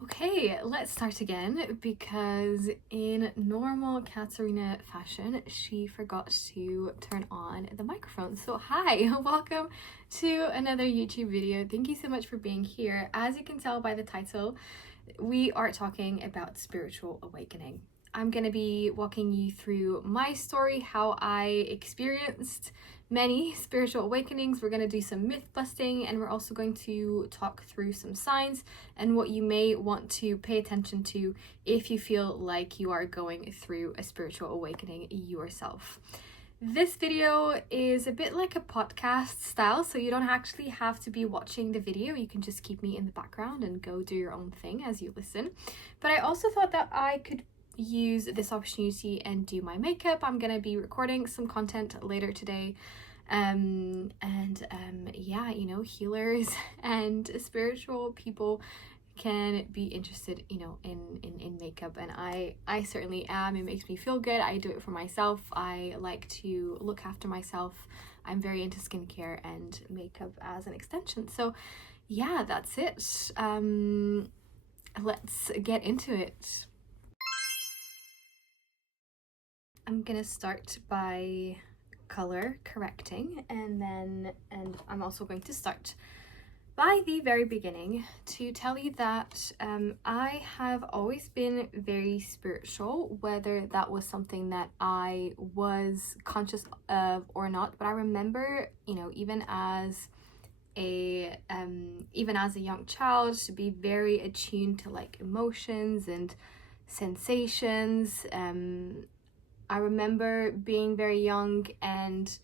Okay, let's start again because in normal Katarina fashion, she forgot to turn on the microphone. So hi, welcome to another YouTube video. Thank you so much for being here. As you can tell by the title, we are talking about spiritual awakening. I'm going to be walking you through my story, how I experienced many spiritual awakenings. We're going to do some myth busting, and we're also going to talk through some signs and what you may want to pay attention to if you feel like you are going through a spiritual awakening yourself. This video is a bit like a podcast style, so you don't actually have to be watching the video. You can just keep me in the background and go do your own thing as you listen. But I also thought that I could use this opportunity and do my makeup. I'm gonna be recording some content later today. Yeah, you know, healers and spiritual people can be interested, you know, in makeup, and I certainly am. It makes me feel good. I do it for myself. I like to look after myself. I'm very into skincare and makeup as an extension. So yeah, that's it. Let's get into it. I'm gonna start by color correcting, and I'm also going to start by the very beginning to tell you that I have always been very spiritual, whether that was something that I was conscious of or not. But I remember, you know, even as a young child, to be very attuned to like emotions and sensations. I remember being very young and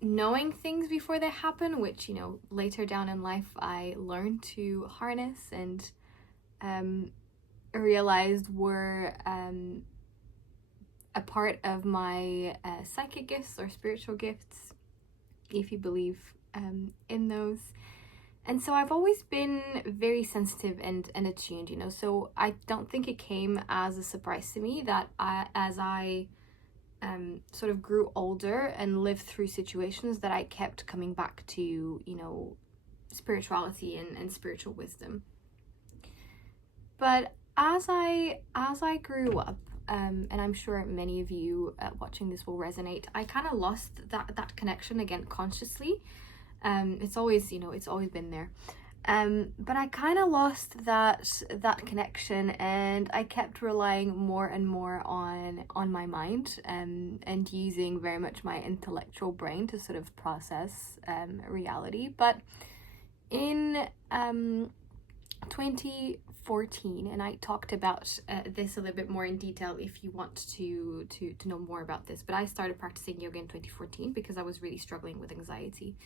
knowing things before they happen, which, you know, later down in life I learned to harness and realized were a part of my psychic gifts or spiritual gifts, if you believe in those. And so I've always been very sensitive and attuned, you know, so I don't think it came as a surprise to me that as I sort of grew older and lived through situations, that I kept coming back to, you know, spirituality and spiritual wisdom. But as I grew up, and I'm sure many of you watching this will resonate, I kind of lost that connection again consciously. It's always, you know, it's always been there. But I kind of lost that connection, and I kept relying more and more on my mind, and using very much my intellectual brain to sort of process reality. But in 2014, and I talked about this a little bit more in detail if you want to know more about this, but I started practicing yoga in 2014 because I was really struggling with anxiety.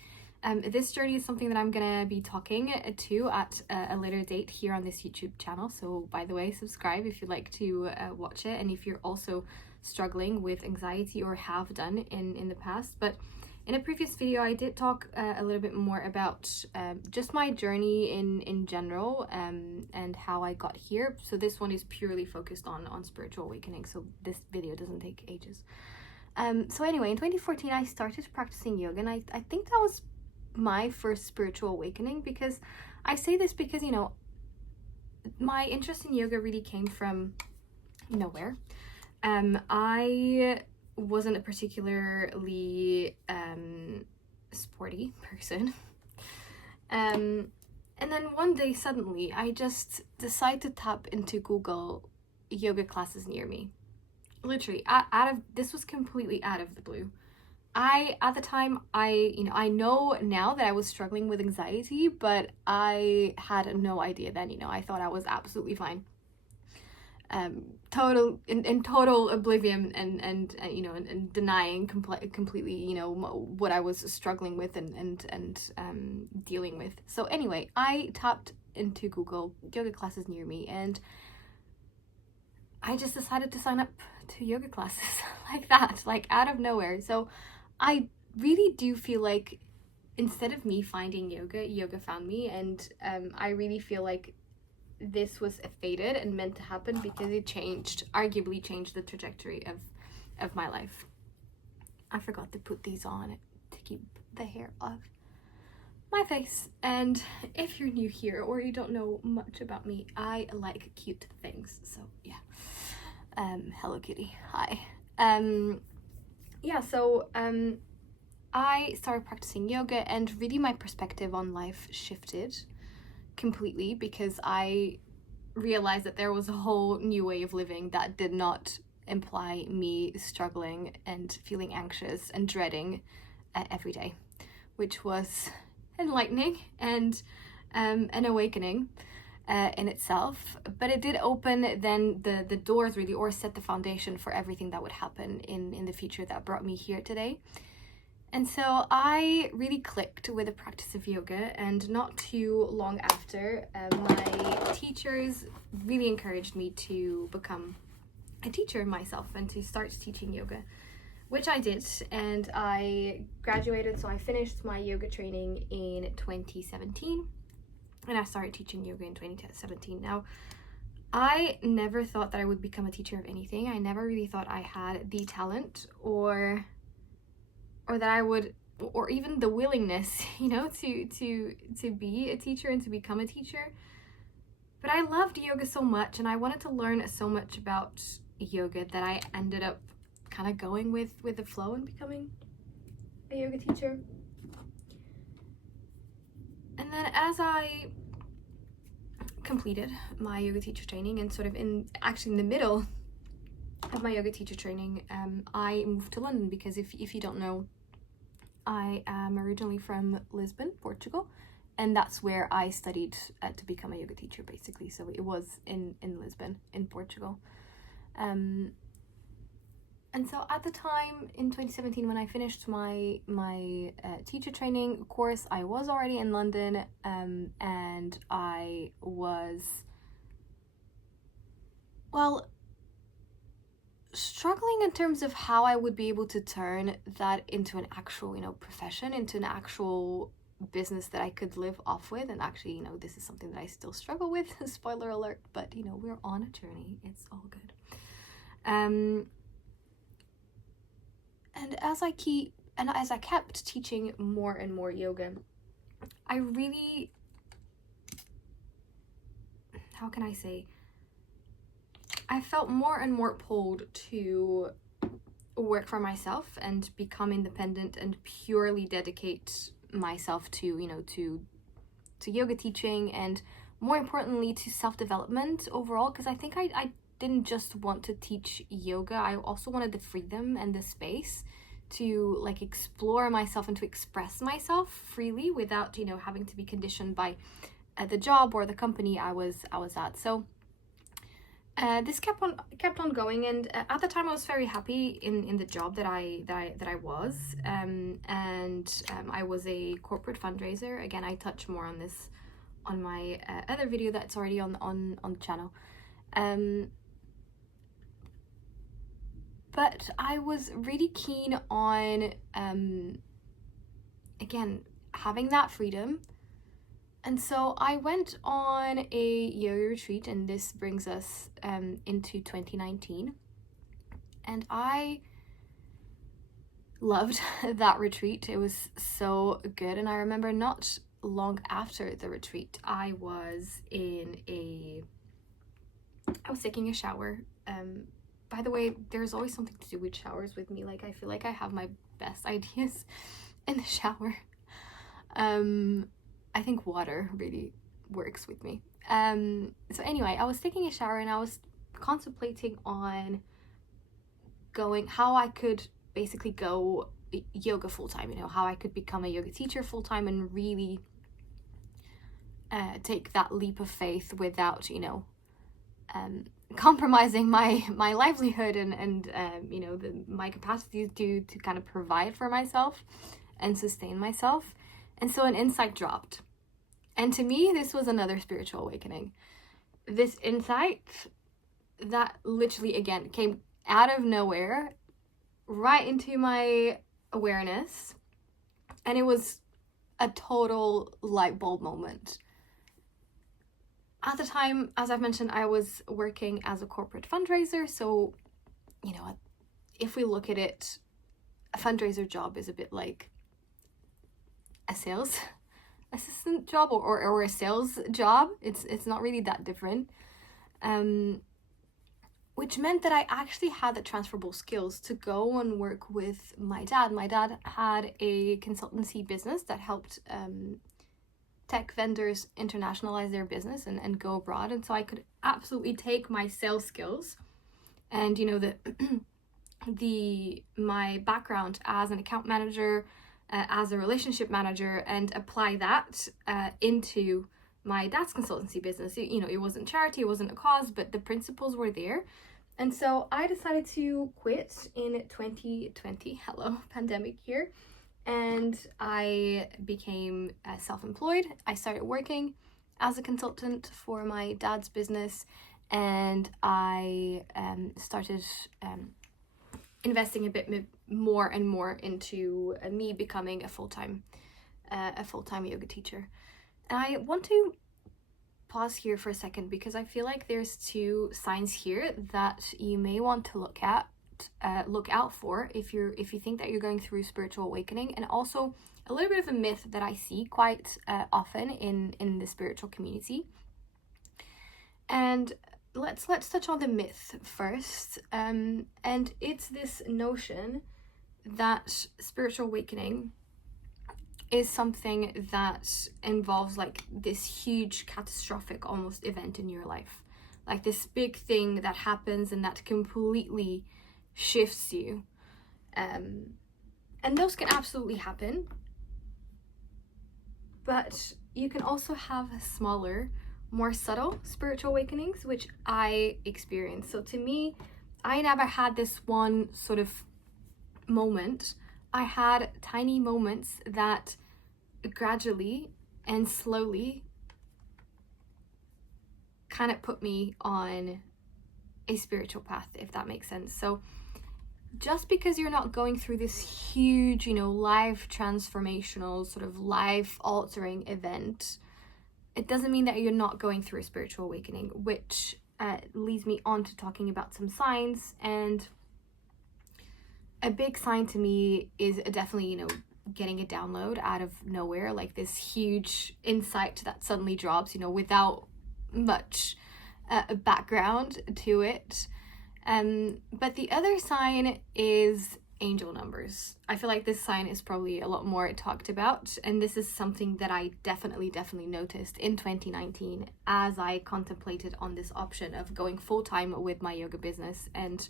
This journey is something that I'm gonna be talking to at a later date here on this YouTube channel. So by the way, subscribe if you'd like to watch it, and if you're also struggling with anxiety or have done in the past. But in a previous video, I did talk a little bit more about just my journey in general, and how I got here. So this one is purely focused on spiritual awakening, so this video doesn't take ages. So anyway, in 2014, I started practicing yoga, and I think that was my first spiritual awakening, because I say this because, you know, my interest in yoga really came from nowhere. I wasn't a particularly sporty person. And then one day suddenly I just decided to tap into Google yoga classes near me. Literally, this was completely out of the blue. At the time, I know now that I was struggling with anxiety, but I had no idea then. You know, I thought I was absolutely fine. In total oblivion and you know, and denying completely, you know, what I was struggling with and dealing with. So anyway, I tapped into Google yoga classes near me, and I just decided to sign up to yoga classes like that, like out of nowhere. So I really do feel like instead of me finding yoga found me, and I really feel like this was fated and meant to happen because it arguably changed the trajectory of my life. I forgot to put these on to keep the hair off. my face. And if you're new here or you don't know much about me, I like cute things. So yeah. Hello Kitty. Hi. I started practicing yoga, and really my perspective on life shifted completely because I realized that there was a whole new way of living that did not imply me struggling and feeling anxious and dreading every day, which was enlightening and an awakening in itself. But it did open then the doors really, or set the foundation for everything that would happen in the future that brought me here today. And so I really clicked with the practice of yoga, and not too long after, my teachers really encouraged me to become a teacher myself and to start teaching yoga, which I did, and I graduated. So I finished my yoga training in 2017, and I started teaching yoga in 2017. Now, I never thought that I would become a teacher of anything. I never really thought I had the talent or that I would, or even the willingness, to be a teacher and to become a teacher. But I loved yoga so much, and I wanted to learn so much about yoga that I ended up kind of going with the flow and becoming a yoga teacher. And then as I completed my yoga teacher training, and sort of in the middle of my yoga teacher training, I moved to London because if you don't know, I am originally from Lisbon, Portugal, and that's where I studied to become a yoga teacher, basically. So it was in Lisbon, in Portugal. And so at the time in 2017, when I finished my teacher training course, I was already in London, and I was, struggling in terms of how I would be able to turn that into an actual, profession, into an actual business that I could live off with. And actually, this is something that I still struggle with, spoiler alert, but we're on a journey. It's all good. And as I kept teaching more and more yoga, I really, how can I say, I felt more and more pulled to work for myself and become independent and purely dedicate myself to, to yoga teaching, and more importantly to self-development overall, because I think I didn't just want to teach yoga. I also wanted the freedom and the space to explore myself and to express myself freely without having to be conditioned by the job or the company I was at. So this kept on going, and at the time I was very happy in the job that I was, and I was a corporate fundraiser. Again, I touch more on this on my other video that's already on the channel. But I was really keen on again having that freedom. And so I went on a yoga retreat, and this brings us into 2019. And I loved that retreat. It was so good. And I remember not long after the retreat, I was taking a shower. By the way, there's always something to do with showers with me. I feel like I have my best ideas in the shower. I think water really works with me. So anyway, I was taking a shower, and I was contemplating on how I could basically go yoga full-time, how I could become a yoga teacher full-time and really take that leap of faith without, compromising my livelihood and my capacity to kind of provide for myself and sustain myself. And so an insight dropped. And to me, this was another spiritual awakening. This insight that literally, again, came out of nowhere, right into my awareness. And it was a total light bulb moment. At the time, as I've mentioned, I was working as a corporate fundraiser. So, if we look at it, a fundraiser job is a bit like a sales assistant job or a sales job. It's not really that different. Which meant that I actually had the transferable skills to go and work with my dad. My dad had a consultancy business that helped tech vendors internationalize their business and go abroad. And so I could absolutely take my sales skills and, you know, my background as an account manager, as a relationship manager, and apply that into my dad's consultancy business. You know, it wasn't charity, it wasn't a cause, but the principles were there. And so I decided to quit in 2020, hello, pandemic year, and I became self-employed. I started working as a consultant for my dad's business, and I started investing a bit more and more into me becoming a full-time yoga teacher. And I want to pause here for a second because I feel like there's two signs here that you may want to look out for if you think that you're going through spiritual awakening, and also a little bit of a myth that I see quite often in the spiritual community. And let's touch on the myth first, and it's this notion that spiritual awakening is something that involves like this huge catastrophic almost event in your life, like this big thing that happens and that completely shifts you, and those can absolutely happen, but you can also have smaller, more subtle spiritual awakenings, which I experienced. So to me, I never had this one sort of moment. I had tiny moments that gradually and slowly kind of put me on a spiritual path, if that makes sense. So just because you're not going through this huge, you know, life transformational, sort of life altering event, it doesn't mean that you're not going through a spiritual awakening, which leads me on to talking about some signs. And a big sign to me is definitely, you know, getting a download out of nowhere, like this huge insight that suddenly drops, you know, without much background to it. But the other sign is angel numbers. I feel like this sign is probably a lot more talked about, and this is something that I definitely noticed in 2019 as I contemplated on this option of going full-time with my yoga business and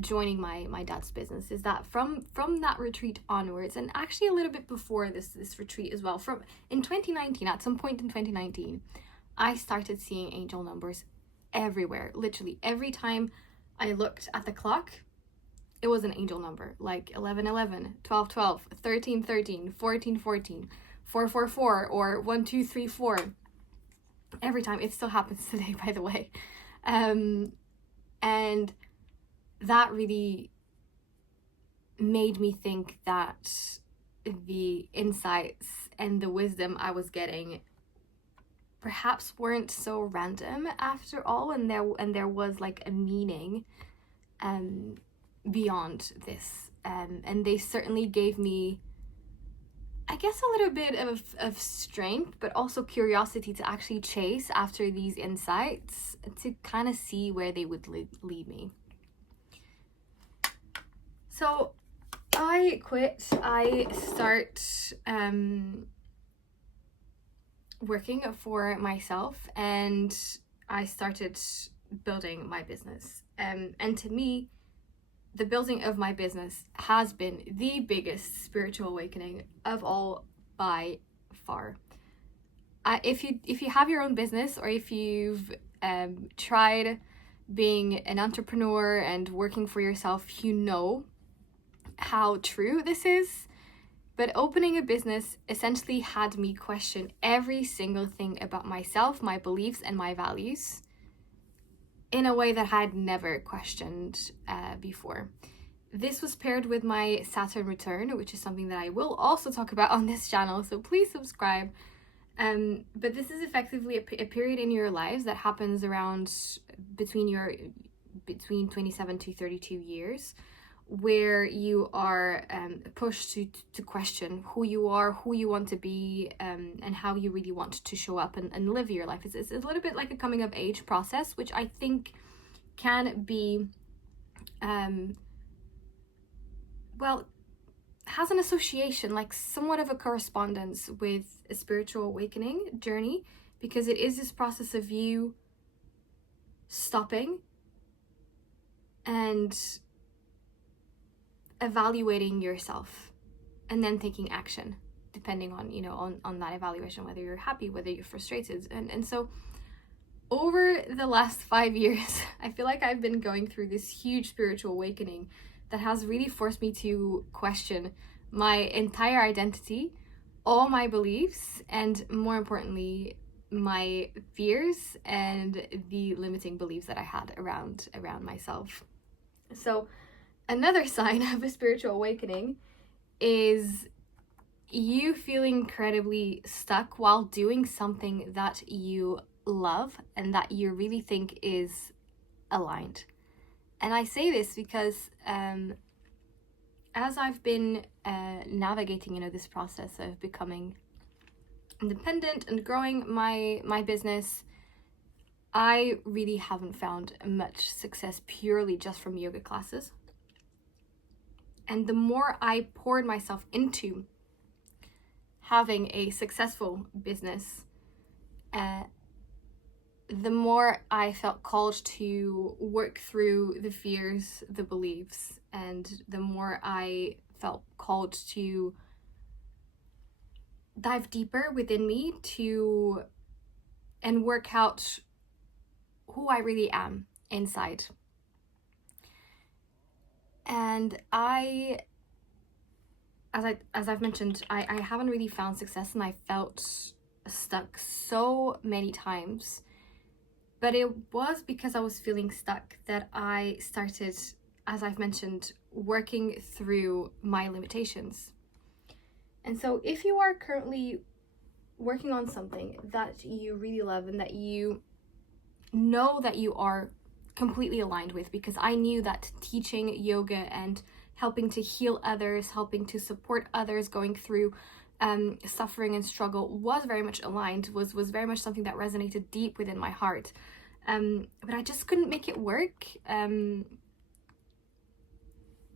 joining my dad's business. Is that from that retreat onwards, and actually a little bit before this retreat as well, from in 2019, at some point in 2019, I started seeing angel numbers everywhere. Literally every time I looked at the clock, it was an angel number, like 1111, 1212, 1313, 1414, 444, or 1234. Every time. It still happens today, by the way. And that really made me think that the insights and the wisdom I was getting perhaps weren't so random after all, and there was like a meaning beyond this, and they certainly gave me, I guess, a little bit of strength, but also curiosity to actually chase after these insights to kind of see where they would lead me. So I quit. I start working for myself, and I started building my business. And to me, the building of my business has been the biggest spiritual awakening of all by far. If you have your own business, or if you've tried being an entrepreneur and working for yourself, you know how true this is. But opening a business essentially had me question every single thing about myself, my beliefs, and my values in a way that I had never questioned before. This was paired with my Saturn return, which is something that I will also talk about on this channel, so please subscribe. But this is effectively a period in your lives that happens around between 27 to 32 years, where you are pushed to question who you are, who you want to be, and how you really want to show up and live your life. It's a little bit like a coming of age process, which I think can be, well, has an association, like somewhat of a correspondence with a spiritual awakening journey, because it is this process of you stopping and evaluating yourself and then taking action, depending on, you know, on that evaluation, whether you're happy, whether you're frustrated. And so over the last 5 years, I feel like I've been going through this huge spiritual awakening that has really forced me to question my entire identity, all my beliefs, and more importantly, my fears and the limiting beliefs that I had around myself. So another sign of a spiritual awakening is you feeling incredibly stuck while doing something that you love and that you really think is aligned. And I say this because as I've been navigating, you know, this process of becoming independent and growing my business, I really haven't found much success purely just from yoga classes. And the more I poured myself into having a successful business, the more I felt called to work through the fears, the beliefs, and the more I felt called to dive deeper within me and work out who I really am inside. And as I've mentioned, I haven't really found success, and I felt stuck so many times. But it was because I was feeling stuck that I started, as I've mentioned, working through my limitations. And so if you are currently working on something that you really love and that you know that you are completely aligned with, because I knew that teaching yoga and helping to heal others, helping to support others going through suffering and struggle was very much aligned, was very much something that resonated deep within my heart. But I just couldn't make it work.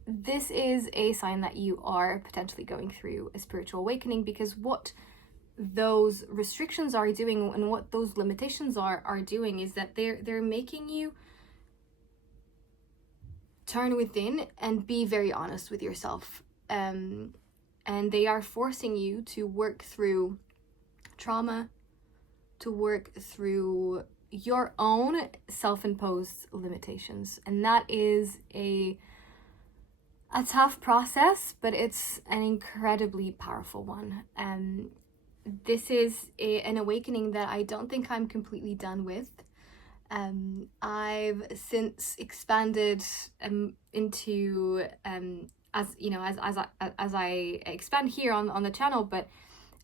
This is a sign that you are potentially going through a spiritual awakening, because what those restrictions are doing and what those limitations are doing is that they're making you turn within and be very honest with yourself. And they are forcing you to work through trauma, to work through your own self-imposed limitations. And that is a tough process, but it's an incredibly powerful one. This is an awakening that I don't think I'm completely done with. I've since expanded into as you know, as I expand here on the channel, but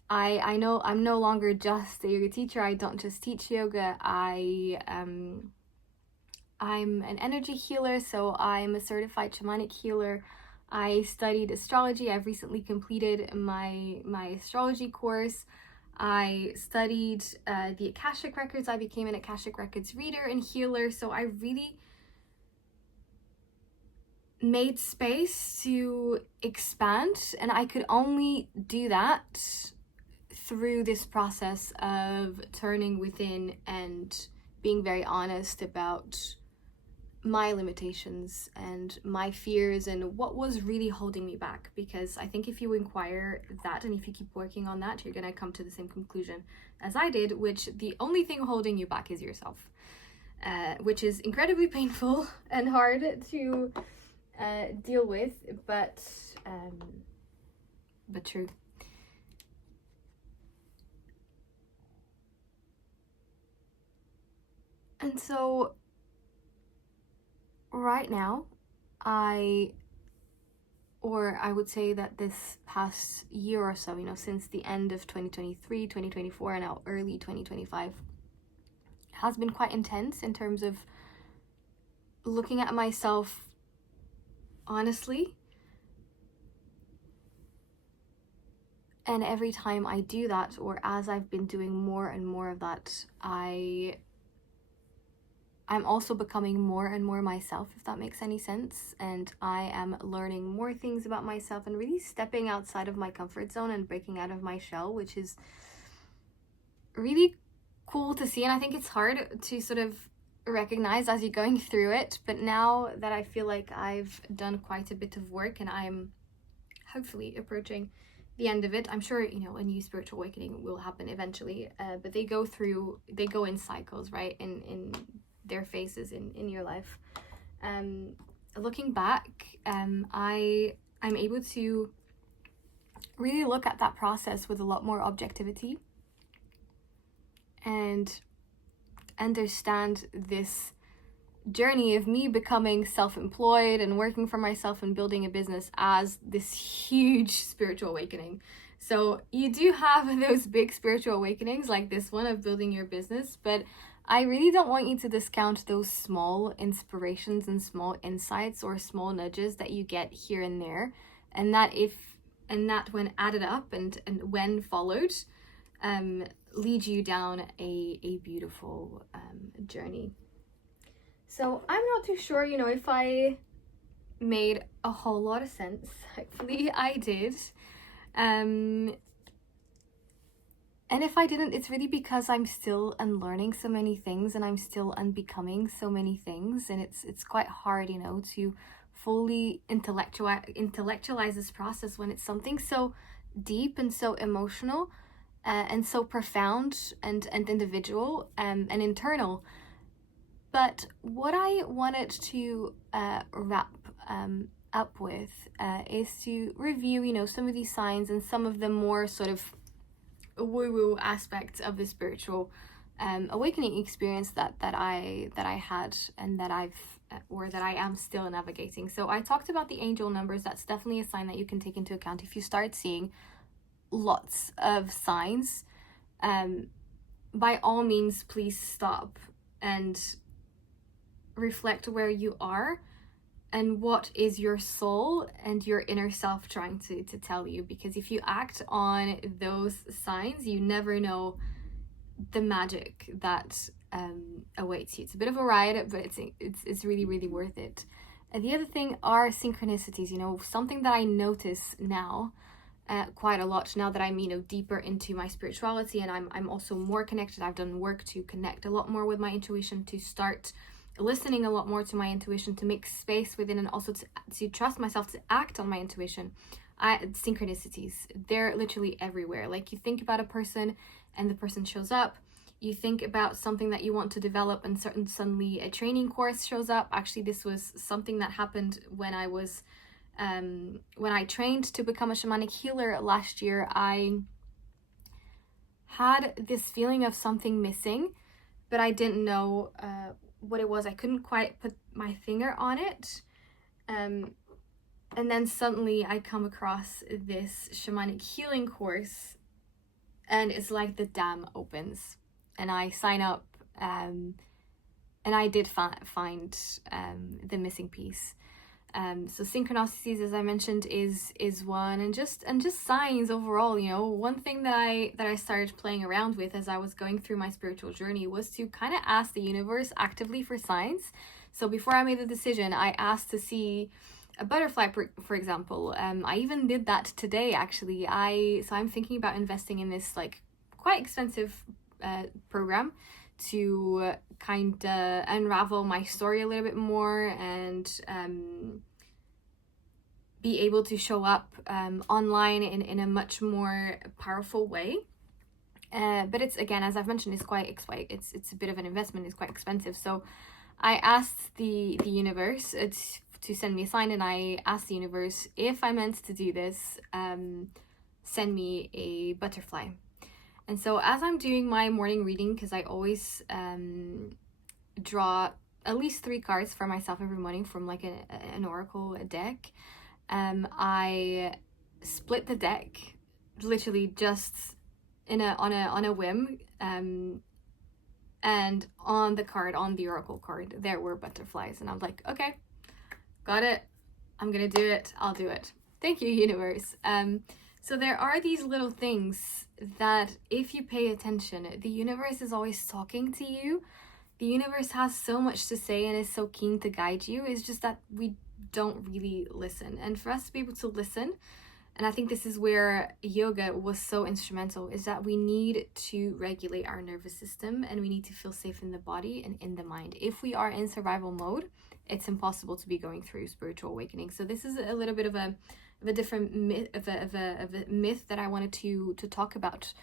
I know I'm no longer just a yoga teacher. I don't just teach yoga. I'm an energy healer, so I'm a certified shamanic healer. I studied astrology. I've recently completed my astrology course. I studied the Akashic Records. I became an Akashic Records reader and healer. So I really made space to expand, and I could only do that through this process of turning within and being very honest about my limitations and my fears and what was really holding me back. Because I think if you inquire that and if you keep working on that, you're gonna come to the same conclusion as I did, which the only thing holding you back is yourself, which is incredibly painful and hard to deal with, but true. And so right now, I would say that this past year or so, you know, since the end of 2023, 2024, and now early 2025, has been quite intense in terms of looking at myself honestly. And every time I do that, or as I've been doing more and more of that, I'm also becoming more and more myself, if that makes any sense. And I am learning more things about myself and really stepping outside of my comfort zone and breaking out of my shell, which is really cool to see. And I think it's hard to sort of recognize as you're going through it. But now that I feel like I've done quite a bit of work and I'm hopefully approaching the end of it, I'm sure, you know, a new spiritual awakening will happen eventually, but they go in cycles, right, in their phases in your life. Looking back, I'm able to really look at that process with a lot more objectivity and understand this journey of me becoming self-employed and working for myself and building a business as this huge spiritual awakening. So you do have those big spiritual awakenings like this one of building your business, but I really don't want you to discount those small inspirations and small insights or small nudges that you get here and there, and that when added up and when followed, lead you down a beautiful journey. So I'm not too sure, you know, if I made a whole lot of sense. Hopefully I did. And if I didn't, it's really because I'm still unlearning so many things and I'm still unbecoming so many things. And it's quite hard, you know, to fully intellectualize this process when it's something so deep and so emotional and so profound and individual and internal. But what I wanted to wrap up with is to review, you know, some of these signs and some of the more sort of woo-woo aspects of the spiritual awakening experience that I had and that I am still navigating. So I talked about the angel numbers. That's definitely a sign that you can take into account. If you start seeing lots of signs, by all means, please stop and reflect where you are and what is your soul and your inner self trying to tell you. Because if you act on those signs, you never know the magic that awaits you. It's a bit of a ride, but it's really, really worth it. And the other thing are synchronicities, you know, something that I notice now quite a lot now that I'm, you know, deeper into my spirituality, and I'm also more connected. I've done work to connect a lot more with my intuition, to start listening a lot more to my intuition, to make space within, and also to trust myself to act on my intuition. Synchronicities, they're literally everywhere. Like, you think about a person and the person shows up. You think about something that you want to develop and suddenly a training course shows up. Actually, this was something that happened when I was when I trained to become a shamanic healer last year. I had this feeling of something missing, but I didn't know what it was. I couldn't quite put my finger on it. And then suddenly I come across this shamanic healing course, and it's like the dam opens, and I sign up, and I did find the missing piece. So synchronicities, as I mentioned, is one, and just signs overall. You know, one thing that I started playing around with as I was going through my spiritual journey was to kind of ask the universe actively for signs. So before I made the decision, I asked to see a butterfly, for example. I even did that today, actually. So I'm thinking about investing in this like quite expensive program to kind of unravel my story a little bit more and be able to show up online in a much more powerful way. But it's, again, as I've mentioned, it's a bit of an investment. It's quite expensive. So I asked the universe to send me a sign, and I asked the universe, if I meant to do this, send me a butterfly. And so as I'm doing my morning reading, because I always draw at least 3 cards for myself every morning from like an oracle deck, I split the deck literally just on a whim, and on the oracle card there were butterflies, and I'm like, okay, got it, I'm gonna do it. I'll do it. Thank you, universe. So there are these little things that if you pay attention, the universe is always talking to you. The universe has so much to say and is so keen to guide you. It's just that we don't really listen. And for us to be able to listen, and I think this is where yoga was so instrumental, is that we need to regulate our nervous system and we need to feel safe in the body and in the mind. If we are in survival mode, it's impossible to be going through spiritual awakening. So this is a little bit of a different myth, of a myth that I wanted to talk about,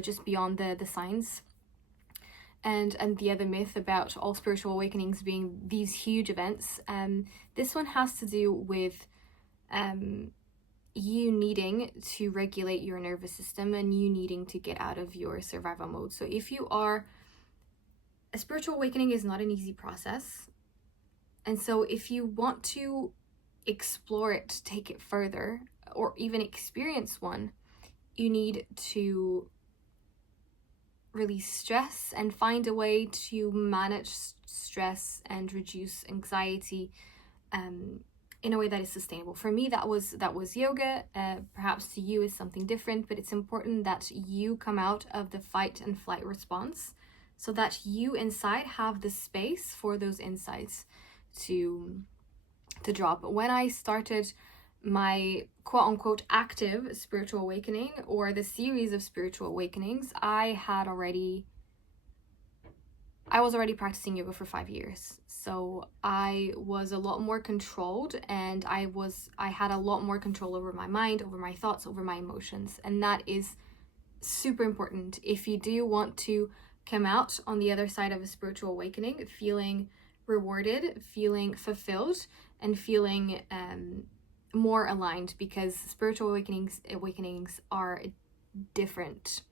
just beyond the science. And the other myth about all spiritual awakenings being these huge events. This one has to do with you needing to regulate your nervous system and you needing to get out of your survival mode. So if you are, a spiritual awakening is not an easy process. And so if you want to explore it, take it further, or even experience one, you need to release stress and find a way to manage stress and reduce anxiety in a way that is sustainable. For me, that was yoga. Perhaps to you is something different, but it's important that you come out of the fight and flight response so that you inside have the space for those insights to drop. When I started my quote-unquote active spiritual awakening, or the series of spiritual awakenings, I was already practicing yoga for 5 years. So I was a lot more controlled, and I had a lot more control over my mind, over my thoughts, over my emotions. And that is super important if you do want to come out on the other side of a spiritual awakening feeling rewarded, feeling fulfilled, and feeling more aligned, because spiritual awakenings are different.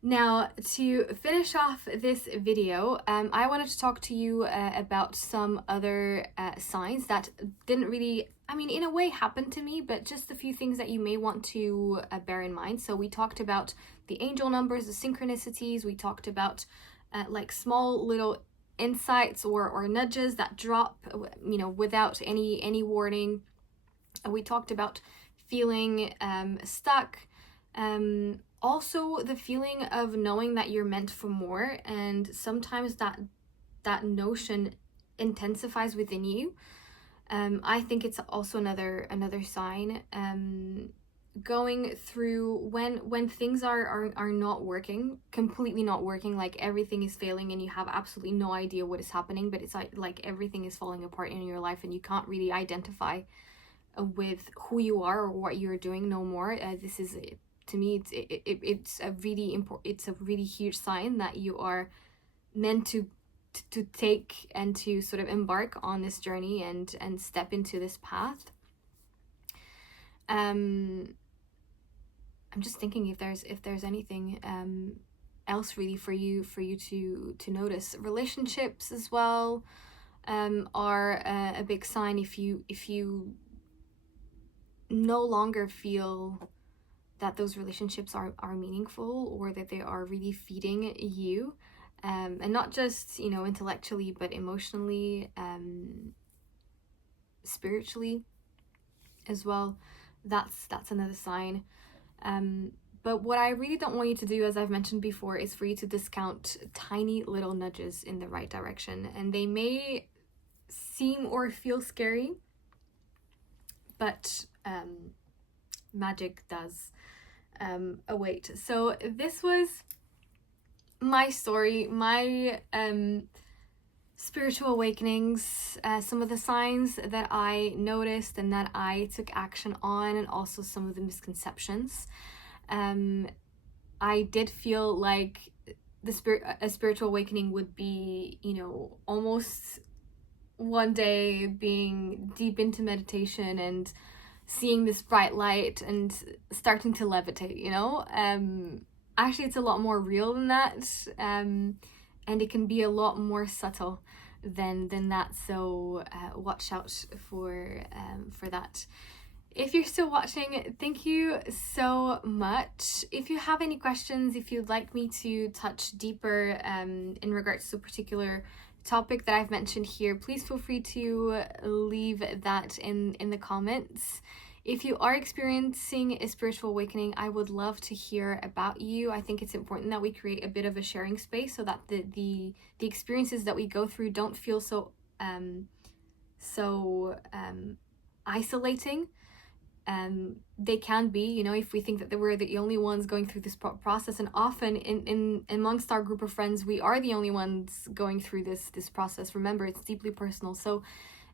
Now, to finish off this video, I wanted to talk to you about some other signs that didn't really, in a way happen to me, but just a few things that you may want to bear in mind. So we talked about the angel numbers, the synchronicities. We talked about like small little insights or nudges that drop, without any warning. We talked about feeling stuck. Also the feeling of knowing that you're meant for more, and sometimes that notion intensifies within you. I think it's also another sign. Going through when things are not working, completely not working, like everything is failing and you have absolutely no idea what is happening, but it's like everything is falling apart in your life and you can't really identify with who you are or what you're doing no more. This is, to me, it's a really important, it's a really huge sign that you are meant to take and to sort of embark on this journey and step into this path. I'm just thinking if there's anything else really for you to notice. Relationships as well are a big sign. If you no longer feel that those relationships are meaningful, or that they are really feeding you, and not just intellectually, but emotionally, spiritually as well, that's another sign. But what I really don't want you to do, as I've mentioned before, is for you to discount tiny little nudges in the right direction. And they may seem or feel scary, but magic does await. So this was my story, my spiritual awakenings, some of the signs that I noticed and that I took action on, and also some of the misconceptions. I did feel like a spiritual awakening would be, almost one day being deep into meditation and seeing this bright light and starting to levitate, actually it's a lot more real than that, and it can be a lot more subtle than that. So watch out for that. If you're still watching, thank you so much. If you have any questions, if you'd like me to touch deeper in regards to a particular topic that I've mentioned here, please feel free to leave that in the comments. If you are experiencing a spiritual awakening, I would love to hear about you. I think it's important that we create a bit of a sharing space so that the experiences that we go through don't feel so isolating. They can be, you know, if we think that we're the only ones going through this process, and often in amongst our group of friends we are the only ones going through this process. Remember, it's deeply personal. So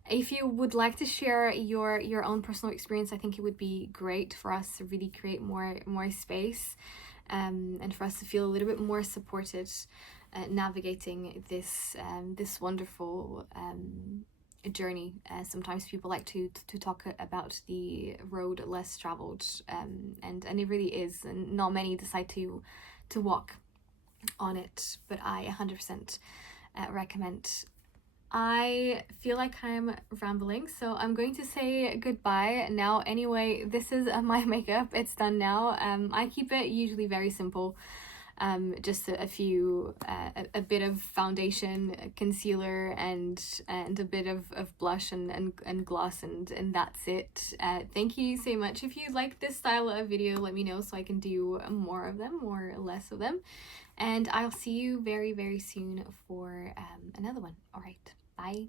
if you would like to share your own personal experience, I think it would be great for us to really create more space, and for us to feel a little bit more supported navigating this wonderful journey. Sometimes people like to talk about the road less traveled, and it really is, and not many decide to walk on it, but I 100% recommend. I feel like I'm rambling, so I'm going to say goodbye now. Anyway, this is my makeup. It's done now. I keep it usually very simple. Just a few, a bit of foundation, concealer, and a bit of blush and gloss, and that's it. Thank you so much. If you like this style of video, let me know so I can do more of them or less of them. And I'll see you very, very soon for another one. All right, bye.